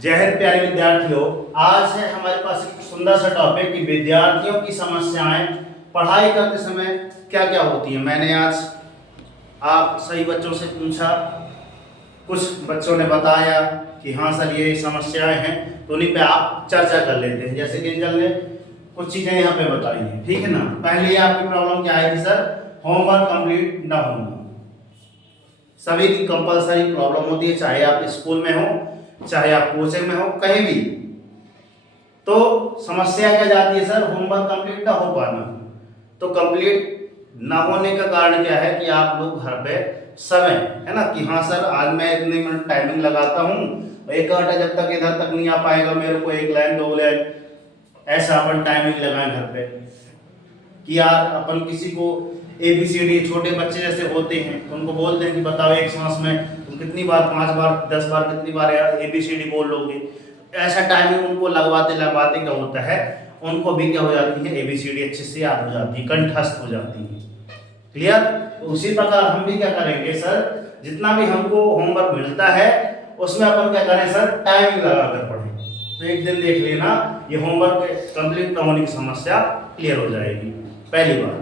जय हिंद प्यारे विद्यार्थियों। आज है हमारे पास एक सुंदर सा टॉपिक कि विद्यार्थियों की समस्याएं पढ़ाई करते समय क्या क्या होती हैं। मैंने आज आप सही बच्चों से पूछा, कुछ बच्चों ने बताया कि हाँ सर ये समस्याएं हैं, तो उन्हीं पे आप चर्चा कर लेते हैं। जैसे कि एंजल ने कुछ चीजें यहाँ पे बताई हैं, ठीक है ना। पहले आपकी प्रॉब्लम क्या आई थी सर? होमवर्क कंप्लीट ना होना। सभी की कंपलसरी प्रॉब्लम होती है, चाहे आप स्कूल में हो, चाहे आप कोचिंग में हो, कहीं भी। तो समस्या क्या जाती है सर? होमवर्क कंप्लीट ना हो पाना। तो कंप्लीट ना होने का कारण क्या है कि आप लोग घर पे समय है ना कि हाँ सर आज मैं इतने मिनट टाइमिंग लगाता हूँ, 1 घंटा जब तक इधर तक नहीं आ पाएगा मेरे को 1 लाइन 2 लाइन, ऐसा अपन टाइमिंग लगाएं घर पे कि यार अपन किसी को ABCD, छोटे बच्चे जैसे होते हैं तो उनको बोलते हैं कि बताओ एक सांस में तुम कितनी बार, 5 बार 10 बार कितनी बार ABCD बोल लोगे। ऐसा टाइमिंग उनको लगवाते लगवाते क्या होता है, उनको भी क्या हो जाती है, ABCD अच्छे से याद हो जाती है, कंठस्थ हो जाती है। क्लियर? तो उसी प्रकार हम भी क्या करेंगे सर, जितना भी हमको होमवर्क मिलता है उसमें अपन क्या करें सर, टाइमिंग लगा कर पढ़ें। तो एक दिन देख लेना ये होमवर्क कंप्लीट न होने की समस्या क्लियर हो जाएगी, पहली बात।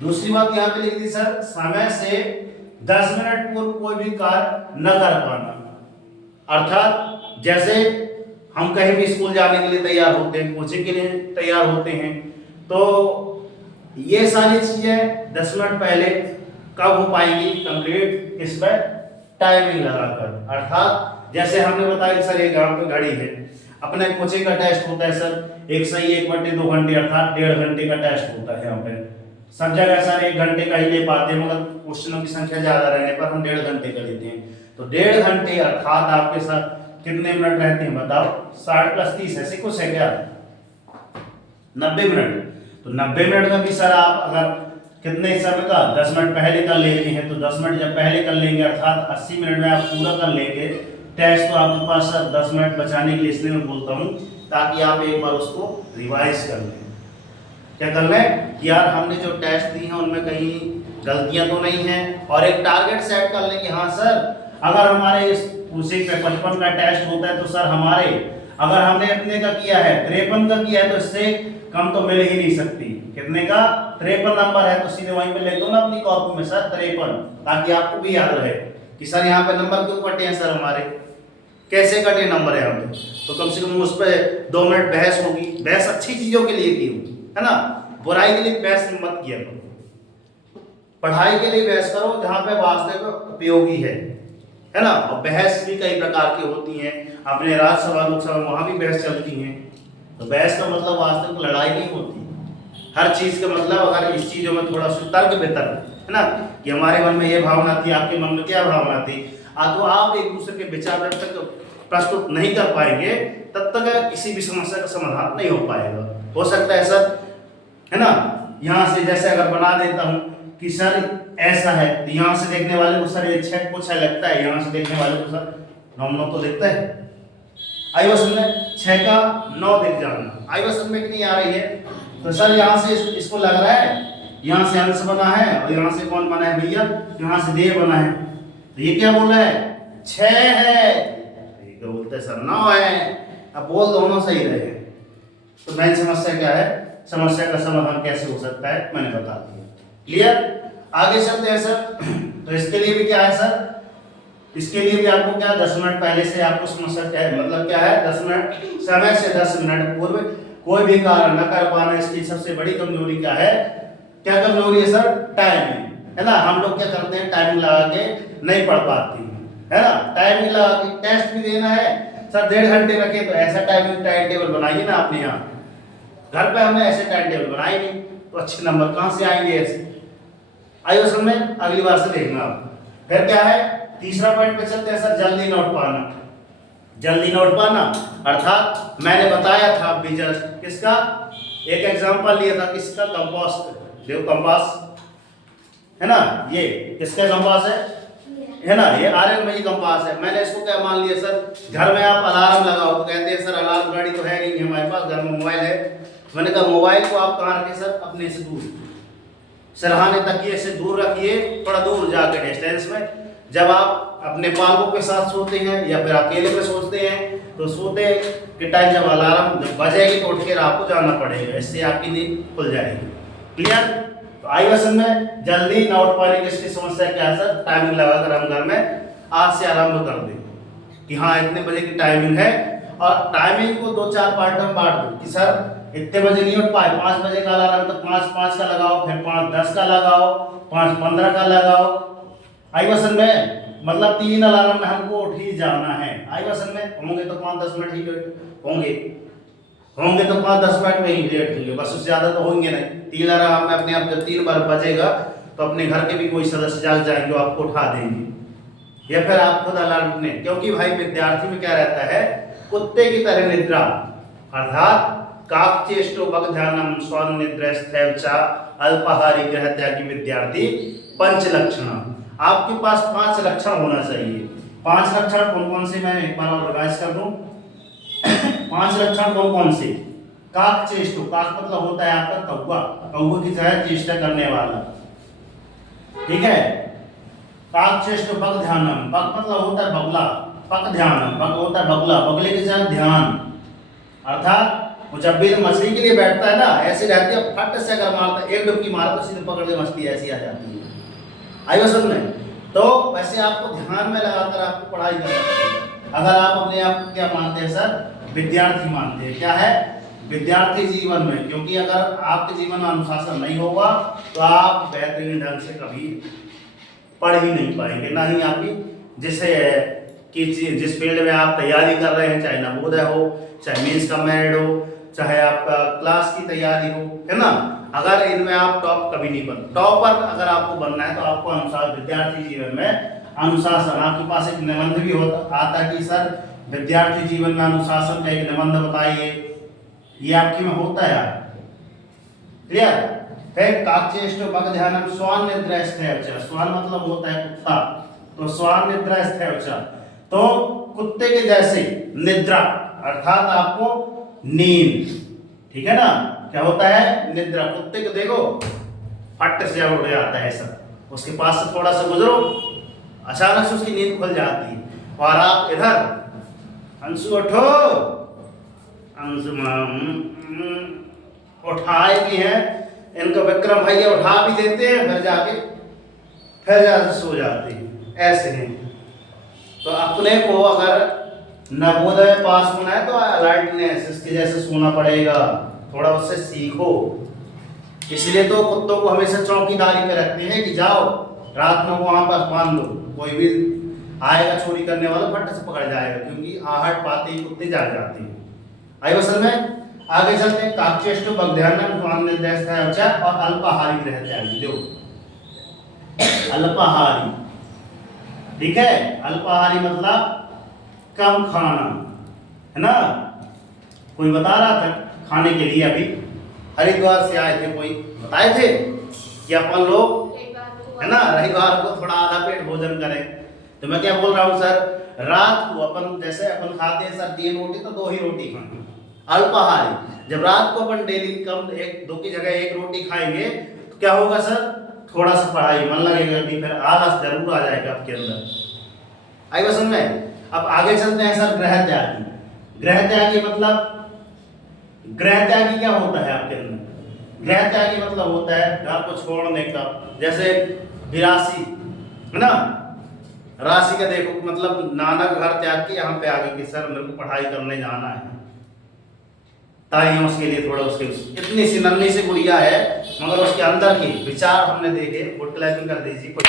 दूसरी बात यहाँ पे लिख दी सर, समय से 10 मिनट पूर्व कोई भी कार्य न कर पाना। अर्थात जैसे हम कहीं भी स्कूल जाने के लिए तैयार होते हैं, कोचिंग के लिए तैयार होते हैं, तो ये सारी चीजें 10 मिनट पहले कब हो पाएंगी कंप्लीट? किस पर? टाइमिंग लगाकर। अर्थात जैसे हमने बताया सर एक गांव पे घड़ी है, अपने कोचिंग का टेस्ट होता है सर 1 सही 1/2 घंटे, अर्थात 1.5 घंटे का टेस्ट होता है। यहाँ पे सब जगह सर 1 घंटे का ही ले पाते हैं, मगर क्वेश्चनों की संख्या ज्यादा रहने पर हम 1.5 घंटे का लेते हैं। तो 1.5 घंटे अर्थात आपके साथ कितने मिनट रहते हैं बताओ? 60 + 30 ऐसे कुछ है क्या? 90 मिनट। तो 90 मिनट में भी सर आप अगर कितने समय का 10 मिनट पहले कर लेते हैं, तो 10 मिनट जब पहले कर लेंगे अर्थात 80 मिनट में आप पूरा कर लेंगे टेस्ट। तो आपके पास सर 10 मिनट बचाने के लिए इसलिए मैं बोलता हूँ ताकि आप एक बार उसको रिवाइज कर लें। क्या कर लें कि यार हमने जो टेस्ट दी हैं उनमें कहीं गलतियां तो नहीं है, और एक टारगेट सेट कर लें कि हाँ सर अगर हमारे इस कोचिंग पे 55 का टेस्ट होता है तो सर हमारे अगर हमने इतने का किया है, 53 का किया है, तो इससे कम तो मिल ही नहीं सकती। कितने का? 53 नंबर है, तो सीधे वहीं पे लिख दो ना अपनी कॉपी में सर 53, ताकि आपको भी याद रहे कि सर यहाँ पे नंबर क्यों कटे हैं सर हमारे, कैसे कटे नंबर यहाँ पे। तो कम से कम उस पर 2 मिनट बहस होगी। बहस अच्छी चीजों के लिए की हो, है ना, बुराई के लिए बहस मत किया करो। पढ़ाई के लिए बहस करो जहाँ पे वास्तव में उपयोगी है ना। और बहस भी कई प्रकार की होती हैं, अपने राज्यसभा लोकसभा वहां भी बहस चलती हैं। तो बहस का मतलब वास्तव में लड़ाई नहीं होती। हर चीज का मतलब अगर इस चीजों में थोड़ा सा तर्क वितर्क है ना, कि हमारे मन में ये भावना थी, आपके मन में क्या भावना थी, तो आप एक दूसरे के विचार जब तक प्रस्तुत नहीं कर पाएंगे तब तक किसी भी समस्या का समाधान नहीं हो पाएगा। हो सकता है सर, है ना, यहाँ से जैसे अगर बना देता हूँ कि सर ऐसा है, तो यहाँ से देखने वाले को सर ये 6 कुछ है लगता है, यहाँ से देखने वाले को सर 9 तो दिखता है। आई बस में 6 का 9 दिख जाना, आई बस में कितनी आ रही है? तो सर यहाँ से इसको लग रहा है, यहाँ से अंश बना है और यहाँ से कौन बना है भैया? यहाँ से देह बना है। तो ये क्या बोल रहा है? 6 है, ये क्या बोलते हैं सर 9 है। अब बोल दोनों सही रहे। तो मेन समस्या क्या है, समस्या का समाधान कैसे हो सकता है मैंने बता दिया। क्लियर? आगे चलते हैं सर। तो इसके लिए भी क्या है सर, इसके लिए भी आपको क्या 10 मिनट पहले से आपको समस्या क्या है, मतलब क्या है 10 मिनट समय से 10 मिनट पूर्व कोई भी कार्य न कर पाना। इसकी सबसे बड़ी कमजोरी क्या है? क्या कमजोरी है सर? टाइमिंग, है ना। हम लोग क्या करते हैं, टाइमिंग लगा के नहीं पढ़ पाते हैं, है ना। टाइमिंग लगा के टेस्ट भी देना है सर, 1.5 घंटे रखे, तो ऐसा टाइमिंग टाइम टेबल बनाइए ना आपने यहाँ। घर पे हमने ऐसे टाइम टेबल बनाए नहीं, तो अच्छे नंबर कहाँ से आएंगे ऐसे? आइए समझ में, अगली बार से देखना आप। फिर क्या है, तीसरा पॉइंट पे चलते हैं सर, जल्दी नोट पाना। जल्दी नोट पाना अर्थात मैंने बताया था अभी जस्ट, किसका एक एग्जांपल लिया था, किसका? कंपास। देखो कंपास है ना, ये किसका कंपास है ना, ये आर्यन भाई कंपास है। मैंने इसको क्या मान लिया सर, घर में आप अलार्म लगाओ तो कहते हैं सर अलार्म घड़ी तो है नहीं हमारे पास, घर में मोबाइल है। मैंने कहा मोबाइल को आप कहाँ रखें सर? अपने से दूर, सिरहाने तकिए से दूर रखिए, थोड़ा दूर जाकर डिस्टेंस में। जब आप अपने बालकों के साथ सोते हैं या फिर अकेले में सोचते हैं तो सोते के टाइम जब अलार्म जब बजेगी तो उठ कर आपको जाना पड़ेगा, इससे आपकी नींद खुल जाएगी। क्लियर? तो आई वसन में जल्दी न उठ पाने की इसकी समस्या क्या है सर, टाइमिंग लगाकर हम घर में आज से आरंभ कर दें कि हाँ इतने बजे की टाइमिंग है, और टाइमिंग को 2-4 पार्ट में बांट दो कि सर इतने बजे नहीं उठ पाए, 5 बजे का अलार्म तो 5:05 का लगाओ, फिर 5:10 का लगाओ, 5:15 का लगाओ। आई वसन में मतलब 3 अलार्म में हमको उठ ही जाना है। आई वसन में होंगे तो 5-10 मिनट ही होंगे तो 5-10 मिनट में ही लेट होंगे, बस उससे ज़्यादा तो होंगे नहीं। 3 अलार्म में अपने आप जब 3 बार बजेगा तो अपने घर के भी कोई सदस्य जाग जाएंगे जो आपको उठा देंगे, या फिर आप खुद अलार्म उठने, क्योंकि भाई विद्यार्थी में क्या रहता है, कुत्ते की तरह निद्रा, अर्थात काकचेष्टो बगध्यानम स्वान निद्रस्थैव च अल्पाहारी गृह त्यागी विद्यार्थी पंच लक्षण। आपके पास 5 लक्षण होना चाहिए। 5 लक्षण कौन कौन से, मैं एक बार और रिवाइज कर दूं। 5 लक्षण कौन कौन से? काकचेष्टो, काक मतलब होता है आपका कौवा, कौवे की तरह चेष्टा करने वाला, ठीक है। काकचेष्टो बगध्यानम, बग मतलब होता है बगला, पक ध्यानम, बग होता है बगला, बगले के साथ ध्यान, अर्थात वो जब भी मछली के लिए बैठता है ना, ऐसी रहती है, फट से अगर मारता है, एक डुबकी मारता है, सीधे पकड़ के मछली ऐसी आ जाती है। आई वसन में तो वैसे आपको ध्यान में लगाकर आपको पढ़ाई करना पड़ेगा। अगर आप अपने आप को क्या मानते हैं सर, विद्यार्थी मानते हैं, क्या है, विद्यार्थी जीवन में, क्योंकि अगर आपके जीवन में अनुशासन नहीं होगा तो आप बेहतरीन ढंग से कभी पढ़ ही नहीं पाएंगे, ना ही आपकी जिसे कि जिस फील्ड में आप तैयारी कर रहे हैं, चाहे नवोदय हो, चाहे मेंस का मेरिट हो, चाहे आपका क्लास की तैयारी हो, है ना, अगर इनमें आप टॉप कभी नहीं बन, टॉपर अगर आपको बनना है तो आपको अनुसार विद्यार्थी जीवन में अनुशासन, आपके पास एक निबंध भी होता आता है कि सर विद्यार्थी जीवन में अनुशासन का एक निबंध बताइए, ये आपके में होता है। क्लियर? फिर काकचेष्टो बगध्यानम स्वान निद्रास्थैव च, स्वान मतलब होता है कुत्ता, तो स्वान निद्रास्थैव च, तो कुत्ते के जैसे निद्रा, अर्थात आपको नींद, ठीक है ना, क्या होता है, निद्रा। कुत्ते को देखो फट से उड़ जाता है सर, उसके पास से थोड़ा सा गुजरो, अचानक से उसकी नींद खुल जाती है, और आप इधर अंशु उठो, अंशु उठाए भी हैं, इनको विक्रम भैया उठा भी देते हैं, फिर जाके सो जाते हैं, ऐसे हैं। तो अपने को अगर नवोदय पास होना है तो अलर्टनेस इसके जैसे सोना पड़ेगा, थोड़ा उससे सीखो। इसलिए तो कुत्तों को हमेशा चौकीदारी पे रखते हैं कि जाओ रात में वहां पर बांध दो, कोई भी आएगा चोरी करने वाला फट से पकड़ जाएगा, क्योंकि आहट पाते ही कुत्ते जाग जाते हैं। आई वसन में आगे चलते हैं। काकचेष्टो बगध्यानम स्वान निद्रास्थैव च और अल्पाहारी गृह त्यागी। देखो अल्पाहारी, ठीक है, अल्पाहारी मतलब कम खाना, है ना। कोई बता रहा था खाने के लिए, अभी हरिद्वार से आए थे, कोई बताए थे कि अपन लोग, है ना, रविवार को थोड़ा आधा पेट भोजन करें। तो मैं क्या बोल रहा हूँ सर, रात को अपन जैसे अपन खाते हैं सर 3 रोटी तो 2 ही रोटी खाएं, अल्पाहारी। जब रात को अपन डेली कम 1-2 की जगह 1 रोटी खाएंगे तो क्या होगा सर, थोड़ा सा पढ़ाई मन लगेगा, फिर आलस जरूर आ जाएगा आपके अंदर। आई वसन में अब आगे चलते हैं सर, गृह त्यागी। गृह त्यागी मतलब, गृह त्यागी क्या होता है आपके अंदर? गृह त्यागी मतलब होता है घर को छोड़ने का, जैसे विरासी, है ना, राशि का देखो मतलब नाना का घर त्याग के यहाँ पे आगे कि सर मेरे को पढ़ाई करने जाना है, ताकि उसके लिए थोड़ा उसके इतनी सी नन्ही सी गुड़िया है, मगर उसके अंदर के विचार हमने देखे। गुड क्लैपिंग कर दीजिए, कोई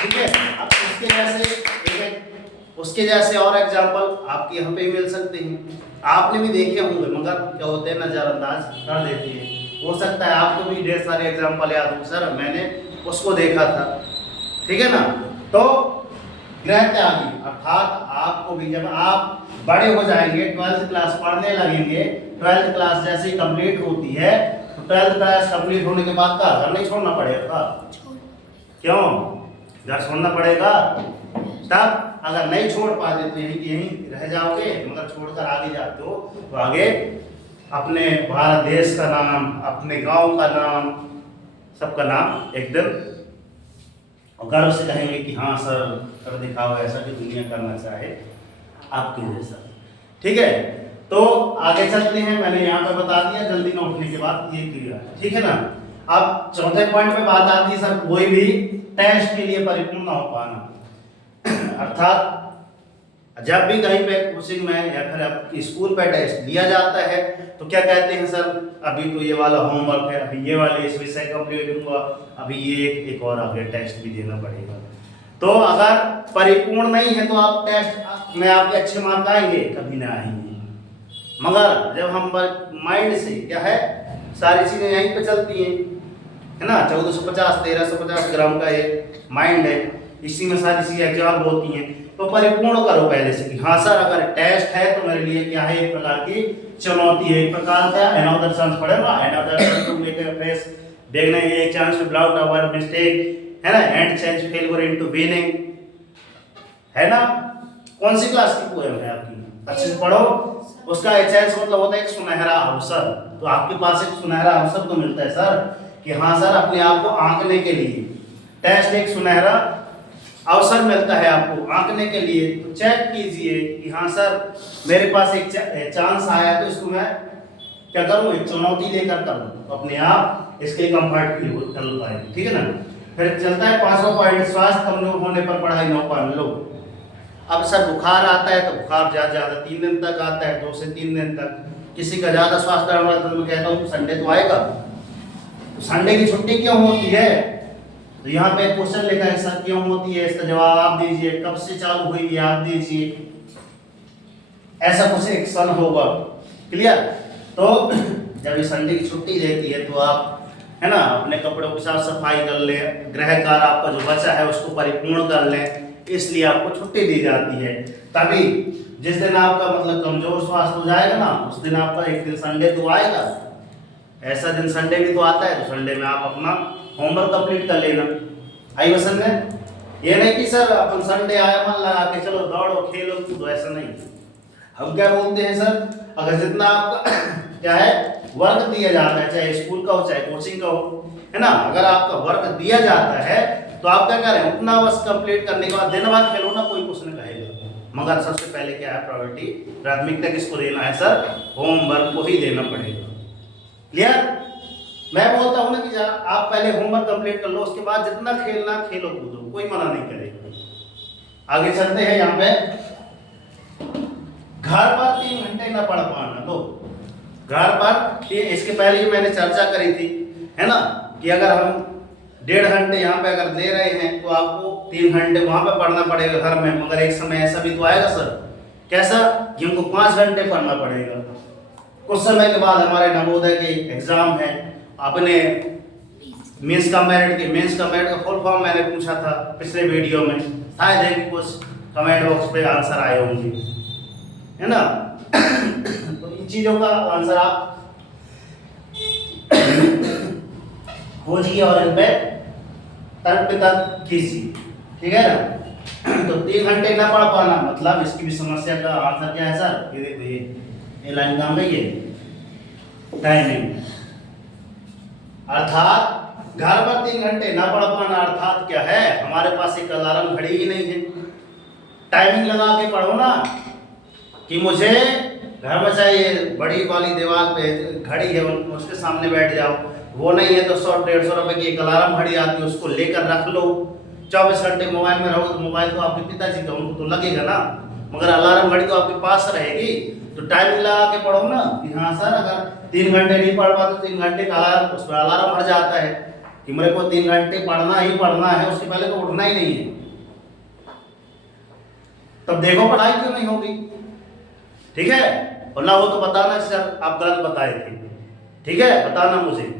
ठीक है। अब उसके जैसे और एग्जाम्पल आपके यहाँ पे मिल सकते हैं, आपने भी देखे होंगे, मगर क्या होते हैं नजरअंदाज कर देते हैं। हो सकता है आपको भी ढेर सारे एग्जाम्पल याद हो, सर मैंने उसको देखा था, ठीक है ना। तो गृह त्यागी अर्थात आपको भी जब आप बड़े हो जाएंगे, 12th क्लास पढ़ने लगेंगे, 12th क्लास जैसे ही कंप्लीट होती है तो 12th क्लास कंप्लीट होने के बाद का घर नहीं छोड़ना पड़ेगा, क्यों घर छोड़ना पड़ेगा? तब अगर नहीं छोड़ पाते तो यहीं रह जाओगे, मगर छोड़कर आगे जाते हो तो आगे अपने भारत देश का नाम, अपने गांव का नाम, सबका नाम एक दिन और गर्व से कहेंगे कि हाँ सर कर दिखाओ ऐसा कि दुनिया करना चाहे आपके जैसा। ठीक है, तो आगे चलते हैं। मैंने यहाँ पे बता दिया जल्दी न उठने के बाद ये क्रिया है, ठीक है ना। अब चौथे पॉइंट पे बात आती है सर कोई भी टेस्ट के लिए परिपूर्ण ना हो पाना। अर्थात जब भी कहीं पे कोचिंग में या फिर आपकी स्कूल पे टेस्ट लिया जाता है तो क्या कहते हैं सर, अभी तो ये वाला होमवर्क है, अभी ये वाले इस विषय कंप्लीट हुआ, अभी ये एक और आगे टेस्ट भी देना पड़ेगा। तो अगर परिपूर्ण नहीं है तो आप टेस्ट में आपके अच्छे मार्क आएंगे, कभी ना आएंगे। मगर जब हम माइंड से क्या है सारी चीजें यहीं पे चलती हैं, है ना। 1450 1350 ग्राम का ये माइंड है, इसी में सारी चीजें एग्जाम होती हैं। तो परिपूर्ण करो पहले से कि हाँ सर अगर टेस्ट है तो मेरे लिए क्या है, एक प्रकार की चुनौती है, एक प्रकार का अनदर चांस पड़ेगा, another chance to make a fresh देखना है, एक chance to blot our mistake, है ना, and change failure into winning, है ना। कौन सी क्लास की पोएम है आपकी, अच्छे से पढ़ो। उसका चांस मतलब होता है एक सुनहरा अवसर। तो आपके पास एक सुनहरा अवसर तो मिलता है सर कि हाँ सर अपने आप को आंकने के लिए टेस्ट एक सुनहरा अवसर मिलता है आपको आंकने के लिए। तो चेक कीजिए कि हाँ सर मेरे पास एक चांस आया तो इसको मैं क्या करूं, एक चुनौती लेकर करूं, तो अपने आप इसके कंफर्ट फील कर पाएंगे, ठीक है ना। फिर चलता है 5वां पॉइंट, स्वास्थ्य कमजोर होने पर पढ़ाई न पाने लो। अब सर बुखार आता है तो बुखार ज्यादा 3 दिन तक आता है, 2 से 3 दिन तक। किसी का ज्यादा स्वास्थ्य गड़बड़ तो मैं कहता हूँ संडे तो आएगा, तो संडे की छुट्टी क्यों होती है। तो यहाँ पे क्वेश्चन लिखा है सर क्यों होती है, इसका जवाब आप दीजिए, कब से चालू हुई आप दीजिए, ऐसा कुछ एक सन होगा, क्लियर। तो जब ये संडे की छुट्टी रहती है तो आप है ना अपने कपड़ों की साफ सफाई कर लें, गृह कार्य आपका जो बचा है उसको परिपूर्ण कर लें, इसलिए आपको छुट्टी दी जाती है। तभी जिस दिन आपका मतलब कमजोर स्वास्थ्य हो जाएगा ना उस दिन आपका एक दिन संडे तो आएगा, ऐसा दिन संडे भी तो आता है, तो संडे में आप अपना होमवर्क कंप्लीट कर लेना। आई पसंद है, ये नहीं कि सर अपन संडे आया मन लगा के चलो दौड़ो खेलो कूदो, ऐसा नहीं। हम क्या बोलते हैं सर, अगर जितना आपका क्या है वर्क दिया जाता है, चाहे स्कूल का हो चाहे कोचिंग का हो, है ना, अगर आपका वर्क दिया जाता है तो आप क्या करें उतना बस कंप्लीट करने के बाद दिन भर खेलो ना, कोई कुछ नहीं कहेगा। मगर सबसे पहले क्या है प्रायोरिटी, प्राथमिकता किसको देना है सर, होमवर्क को ही देना पड़ेगा, क्लियर। मैं बोलता हूं ना कि आप पहले होमवर्क कंप्लीट कर लो, उसके बाद जितना खेलना खेलो कूदो, कोई मना नहीं करेगा। आगे चलते हैं। यहाँ पे घर पर 3 घंटे न पढ़ पाना, तो घर पर इसके पहले ही मैंने चर्चा करी थी, है ना, कि अगर हम 1.5 घंटे यहाँ पे अगर दे रहे हैं तो आपको 3 घंटे वहां पे पढ़ना पड़ेगा घर में। मगर एक समय ऐसा भी तो आएगा सर, कैसा कि हमको 5 घंटे पढ़ना पड़ेगा। कुछ समय के बाद हमारे नवोदय के एग्जाम है, अपने मेंस का मेरिट का फुल फॉर्म मैंने पूछा था पिछले वीडियो में, शायद है कि कुछ कमेंट बॉक्स पे आंसर आए होंगे, है ना। तो इन चीजों का आंसर आप खोजिए और इन पे तर्क पे तर्क कीजिए, ठीक है ना। तो 3 घंटे ना पढ़ पाना मतलब इसकी भी समस्या का आंसर क्या है सर, ये देखो ये लाइन काम है, ये टाइमिंग। अर्थात घर पर 3 घंटे ना पढ़ पाना अर्थात क्या है, हमारे पास एक अलार्म घड़ी ही नहीं है। टाइमिंग लगा के पढ़ो ना, कि मुझे घर में चाहिए बड़ी वाली दीवार पे घड़ी है उसके सामने बैठ जाओ, वो नहीं है तो 100-150 रुपए की एक अलार्म घड़ी आती है उसको लेकर रख लो। 24 घंटे मोबाइल में रहो तो मोबाइल तो आपके पिताजी का, उनको तो लगेगा ना, मगर अलार्म घड़ी तो आपके पास रहेगी। तो टाइमिंग लगा के पढ़ो ना कि हाँ सर अगर 3 घंटे नहीं पढ़ पाते तो 3 घंटे का अलार्म, उसमें अलार्म भर जाता है कि मेरे को 3 घंटे पढ़ना ही पढ़ना है, उसके पहले तो उठना ही नहीं है। तब देखो पढ़ाई क्यों नहीं होगी, ठीक है। और ना हो तो बताना सर आप गलत बताए थे, ठीक है, बताना मुझे।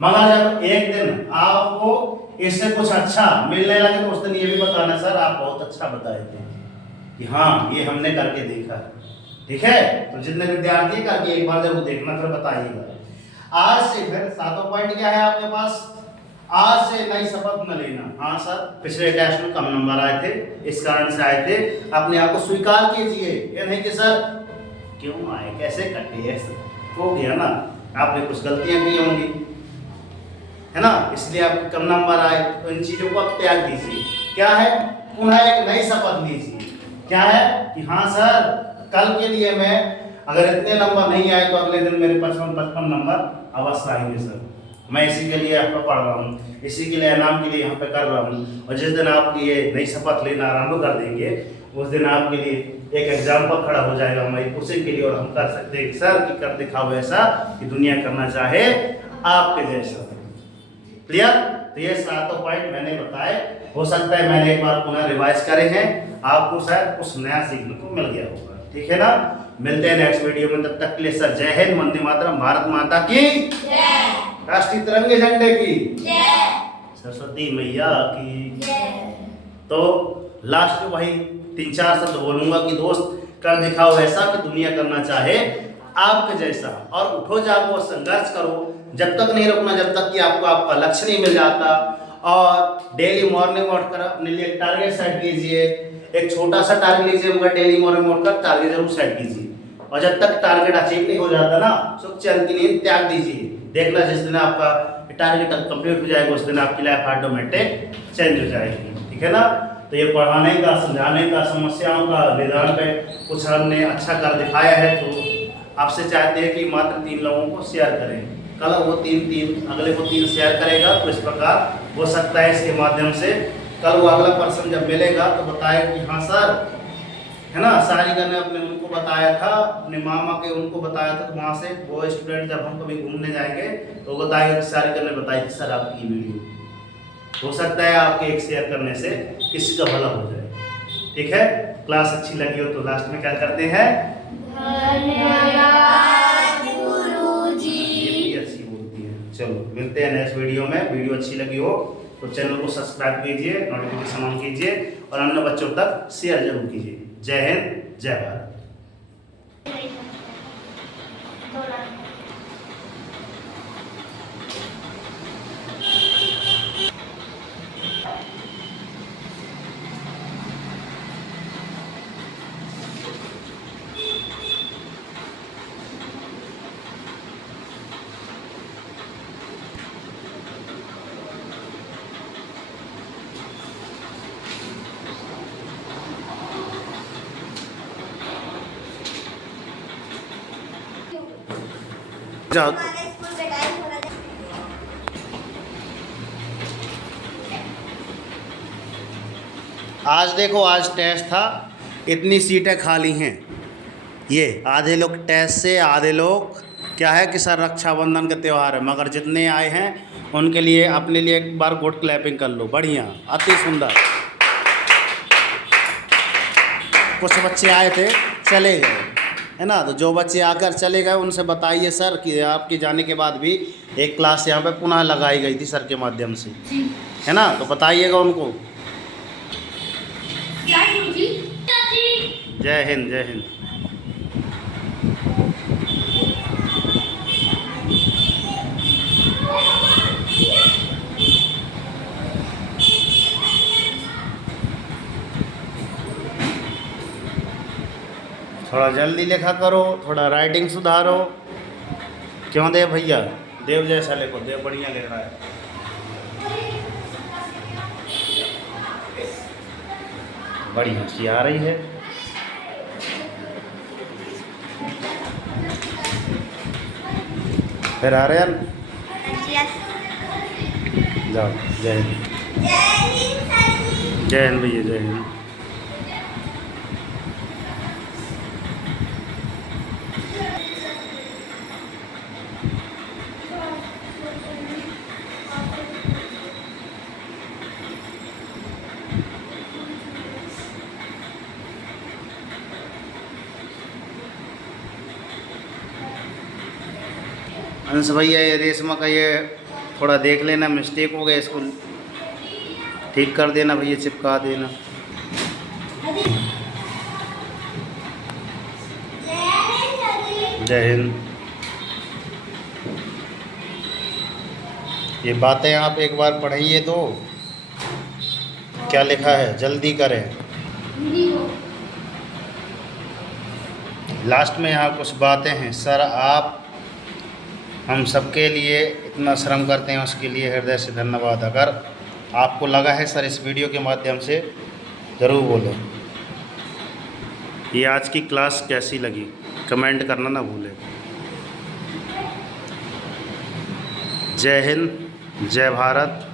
मगर जब एक दिन आपको इससे कुछ अच्छा मिलने लगे तो उस दिन ये भी बताना सर आप बहुत अच्छा बताए थे, कि हाँ ये हमने करके देखा, ठीक है। तो जितने विद्यार्थी करके एक बार जब देखना फिर बताइएगा। आज से फिर 7वां पॉइंट क्या है आपके पास, आज से नई शपथ न लेना। हाँ सर पिछले टेस्ट में कम नंबर आए थे, इस कारण से आए थे, अपने आप को स्वीकार कीजिए। ये नहीं कि सर क्यों आए कैसे कटे, ऐसे हो गया ना, आपने कुछ गलतियां की होंगी, है ना, इसलिए आपके कम नंबर आए। तो इन चीज़ों को आप त्याग दीजिए। क्या है, पुनः एक नई शपथ लीजिए। क्या है कि हाँ सर, कल के लिए मैं अगर इतने नंबर नहीं आए तो अगले दिन मेरे 55 नंबर अवश्य आएंगे सर। मैं इसी के लिए आपका पढ़ रहा हूँ, इसी के लिए इनाम के लिए यहाँ पे कर रहा हूँ। और जिस दिन आप ये नई शपथ लेना आरंभ कर देंगे, उस दिन आपके लिए एक एग्जाम्पल खड़ा हो जाएगा हमारी कोशिश के लिए, और हम कर सकते हैं सर कि कर दिखाओ ऐसा कि दुनिया करना चाहे आपके जैसा। क्लियर? तो ये 7 पॉइंट मैंने बताए। हो सकता है मैंने एक बार पुनः रिवाइज करे हैं, आपको शायद कुछ नया सीखने को मिल गया होगा। ठीक है ना, मिलते हैं नेक्स्ट वीडियो में। तब तक के लिए सर जय हिंद, वंदे मातरम, भारत माता की जय, राष्ट्रीय तिरंगे झंडे की जय, सरस्वती मैया की जय। तो लास्ट में वही 3-4 शब्द बोलूंगा कि दोस्त कर दिखाओ ऐसा कि दुनिया करना चाहे आपके जैसा, और उठो जागो, संघर्ष करो। जब तक नहीं रुकना जब तक कि आपको आपका लक्ष्य नहीं मिल जाता। और डेली मॉर्निंग उठकर अपने लिए टारगेट सेट कीजिए, एक छोटा सा टारगेट लीजिए, मगर डेली मॉर्निंग उठकर टारगेट जरूर सेट कीजिए। और जब तक टारगेट अचीव नहीं हो जाता ना, सुख चैन की नींद त्याग दीजिए। देखना जिस दिन आपका टारगेट कंप्लीट हो जाएगा उस दिन आपकी लाइफ ऑटोमेटिक चेंज हो जाएगी। ठीक है ना, तो ये पढ़ाने का, समझाने का, समस्याओं का निदान पे कुछ हमने अच्छा कर दिखाया है। तो आपसे चाहते हैं कि मात्र 3 लोगों को शेयर करें। कल वो 3 अगले को 3 शेयर करेगा, तो इस प्रकार हो सकता है इसके माध्यम से कल वो अगला पर्सन जब मिलेगा तो बताए कि हाँ सर, है ना, सारिका ने अपने उनको बताया था, अपने मामा के उनको बताया था। तो वहाँ से वो स्टूडेंट जब हम कभी घूमने जाएंगे तो बताएगा कि सारिका ने बताई थी सर आपकी वीडियो। हो सकता है आपके एक शेयर करने से किसी का भला हो जाए। ठीक है, क्लास अच्छी लगी हो तो लास्ट में क्या करते हैं, धन्यवाद गुरुजी। ये भी अच्छी बोलती है। चलो मिलते हैं नेक्स्ट वीडियो में। वीडियो अच्छी लगी हो तो चैनल को सब्सक्राइब कीजिए, नोटिफिकेशन ऑन कीजिए और अन्य बच्चों तक शेयर जरूर कीजिए। जय हिंद, जय भारत। जाओ तो। आज देखो, आज टेस्ट था, इतनी सीटें खाली हैं। ये आधे लोग टेस्ट से, आधे लोग क्या है कि सर रक्षाबंधन का त्यौहार है, मगर जितने आए हैं उनके लिए अपने लिए एक बार गुड क्लैपिंग कर लो। बढ़िया, अति सुंदर। कुछ बच्चे आए थे चले गए, है ना, तो जो बच्चे आकर चले गए उनसे बताइए सर कि आपके जाने के बाद भी एक क्लास यहाँ पे पुनः लगाई गई थी सर के माध्यम से, है ना, तो बताइएगा उनको। जय हिंद, जय हिंद। थोड़ा जल्दी लिखा करो, थोड़ा राइटिंग सुधारो। क्यों देव भैया, देव जैसा लिखो, देव बढ़िया लिख रहा है। बड़ी हंसी आ रही है। फिर आ रहे हैं, जाओ। जय हिंद, जय हिंद भैया, जय हिंद। अंश भैया, ये रेशमा का ये थोड़ा देख लेना, मिस्टेक हो गया, इसको ठीक कर देना भैया, चिपका देना। जय हिंद। ये बातें आप एक बार पढ़िए तो क्या लिखा है, जल्दी करें। लास्ट में यहाँ कुछ बातें हैं। सर आप हम सबके लिए इतना श्रम करते हैं उसके लिए हृदय से धन्यवाद। अगर आपको लगा है सर इस वीडियो के माध्यम से ज़रूर बोलें। ये आज की क्लास कैसी लगी कमेंट करना ना भूलें। जय हिंद, जय भारत,